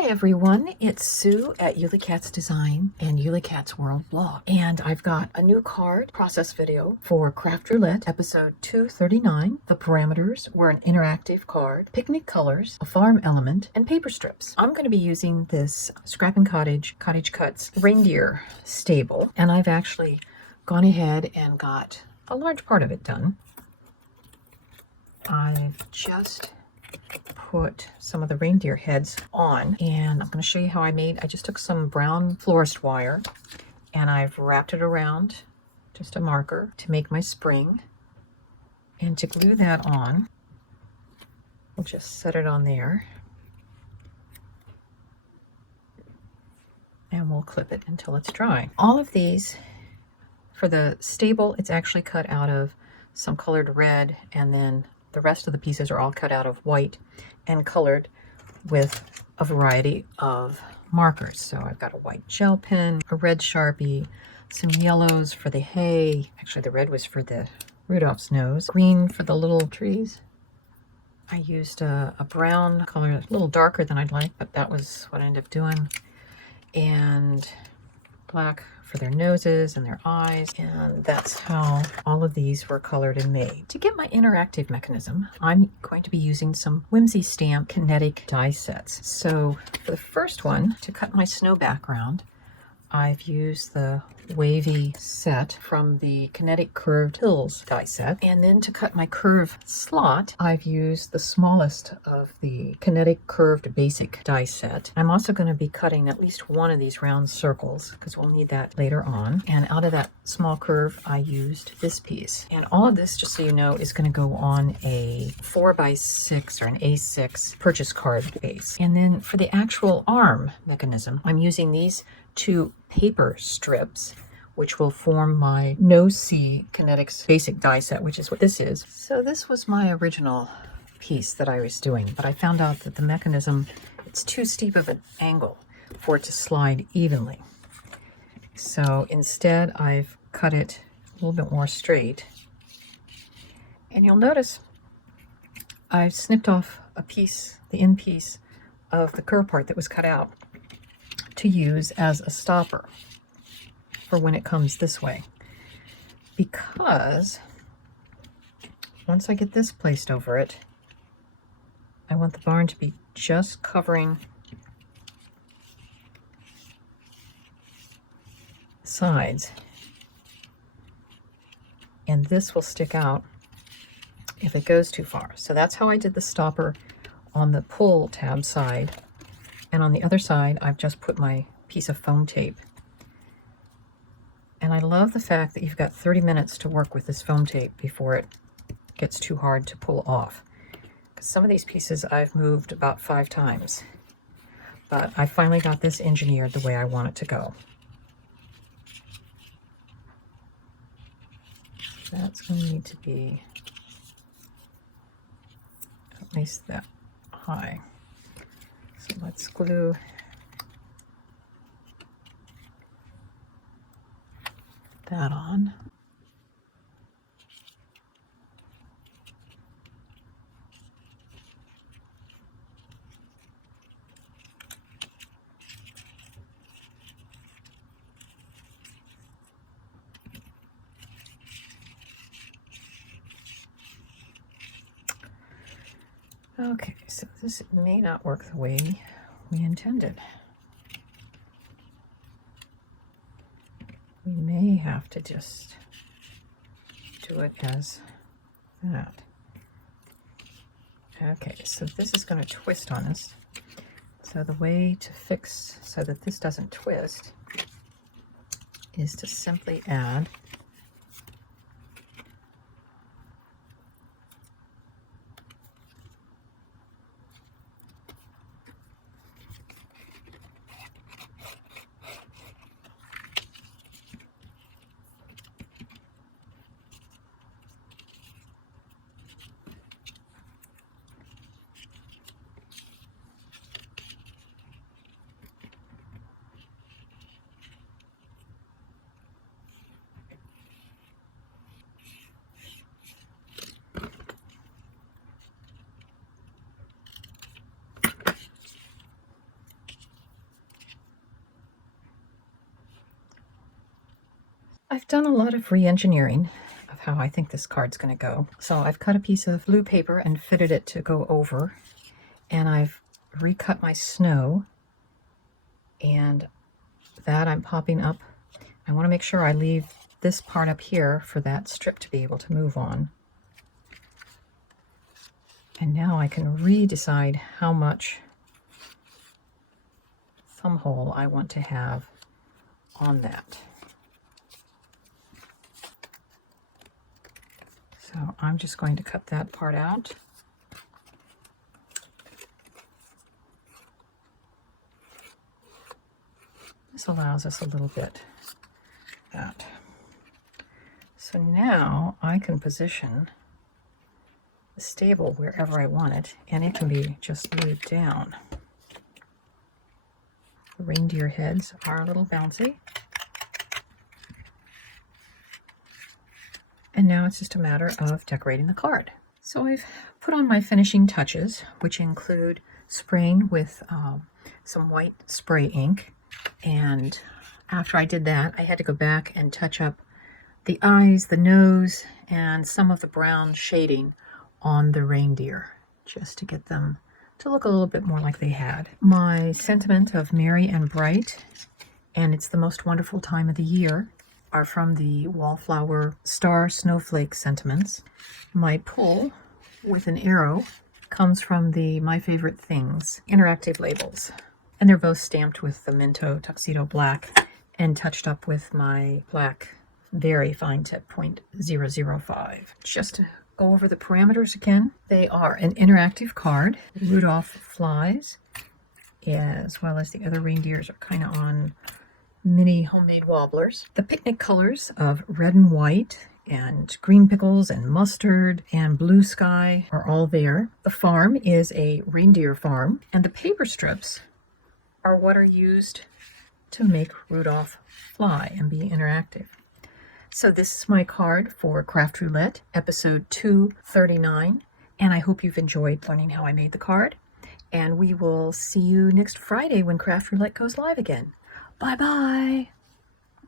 Hi everyone, it's Sue at Ully Cat's Design and Ully Cat's World Blog. And I've got a new card process video for Craft Roulette, episode 239. The parameters were an interactive card, picnic colors, a farm element, and paper strips. I'm going to be using this Scrap and Cottage Cuts Reindeer stable, and I've actually gone ahead and got a large part of it done. I've just put some of the reindeer heads on, and I'm going to show you how I just took some brown florist wire and I've wrapped it around just a marker to make my spring, and to glue that on we'll just set it on there and we'll clip it until it's dry. All of these, for the stable, it's actually cut out of some colored red, and then the rest of the pieces are all cut out of white and colored with a variety of markers. So I've got a white gel pen, a red Sharpie, some yellows for the hay. Actually, the red was for the Rudolph's nose. Green for the little trees. I used a brown color, a little darker than I'd like, but that was what I ended up doing. And black for their noses and their eyes, and that's how all of these were colored and made. To get my interactive mechanism, I'm going to be using some Whimsy Stamp kinetic die sets. So for the first one, to cut my snow background, I've used the wavy set from the Kinetic Curved Hills die set. And then to cut my curve slot, I've used the smallest of the Kinetic Curved Basic die set. I'm also going to be cutting at least one of these round circles because we'll need that later on. And out of that small curve, I used this piece. And all of this, just so you know, is going to go on a 4x6 or an A6 purchase card base. And then for the actual arm mechanism, I'm using these two paper strips, which will form my No-See Kinetics Basic die set, which is what this is. So this was my original piece that I was doing, but I found out that the mechanism, it's too steep of an angle for it to slide evenly. So instead, I've cut it a little bit more straight. And you'll notice I've snipped off a piece, the end piece of the curve part that was cut out, to use as a stopper for when it comes this way, because once I get this placed over it, I want the barn to be just covering the sides, and this will stick out if it goes too far. So that's how I did the stopper on the pull tab side. And on the other side, I've just put my piece of foam tape. And I love the fact that you've got 30 minutes to work with this foam tape before it gets too hard to pull off. Because some of these pieces I've moved about 5 times. But I finally got this engineered the way I want it to go. That's going to need to be at least that high. So let's glue that on. Okay, so this may not work the way we intended. We may have to just do it as that. Okay, so this is going to twist on us. So the way to fix so that this doesn't twist is to simply add I've done a lot of re-engineering of how I think this card's going to go. So I've cut a piece of blue paper and fitted it to go over, and I've recut my snow, and that I'm popping up. I want to make sure I leave this part up here for that strip to be able to move on. And now I can re-decide how much thumb hole I want to have on that. So I'm just going to cut that part out. This allows us a little bit of that. So now I can position the stable wherever I want it, and it can be just glued down. The reindeer heads are a little bouncy. And now it's just a matter of decorating the card. So I've put on my finishing touches, which include spraying with some white spray ink. And after I did that, I had to go back and touch up the eyes, the nose, and some of the brown shading on the reindeer, just to get them to look a little bit more like they had. My sentiment of merry and bright, and it's the most wonderful time of the year, are from the Wallflower Star Snowflake sentiments. My pull with an arrow comes from the My Favorite Things interactive labels. And they're both stamped with the Minto Tuxedo Black and touched up with my black very fine tip .005. Just to go over the parameters again, they are an interactive card. Rudolph flies, as well as the other reindeers are kind of on mini homemade wobblers. The picnic colors of red and white and green pickles and mustard and blue sky are all there. The farm is a reindeer farm, and the paper strips are what are used to make Rudolph fly and be interactive. So this is my card for Craft Roulette, episode 239, and I hope you've enjoyed learning how I made the card. And we will see you next Friday when Craft Roulette goes live again. Bye-bye.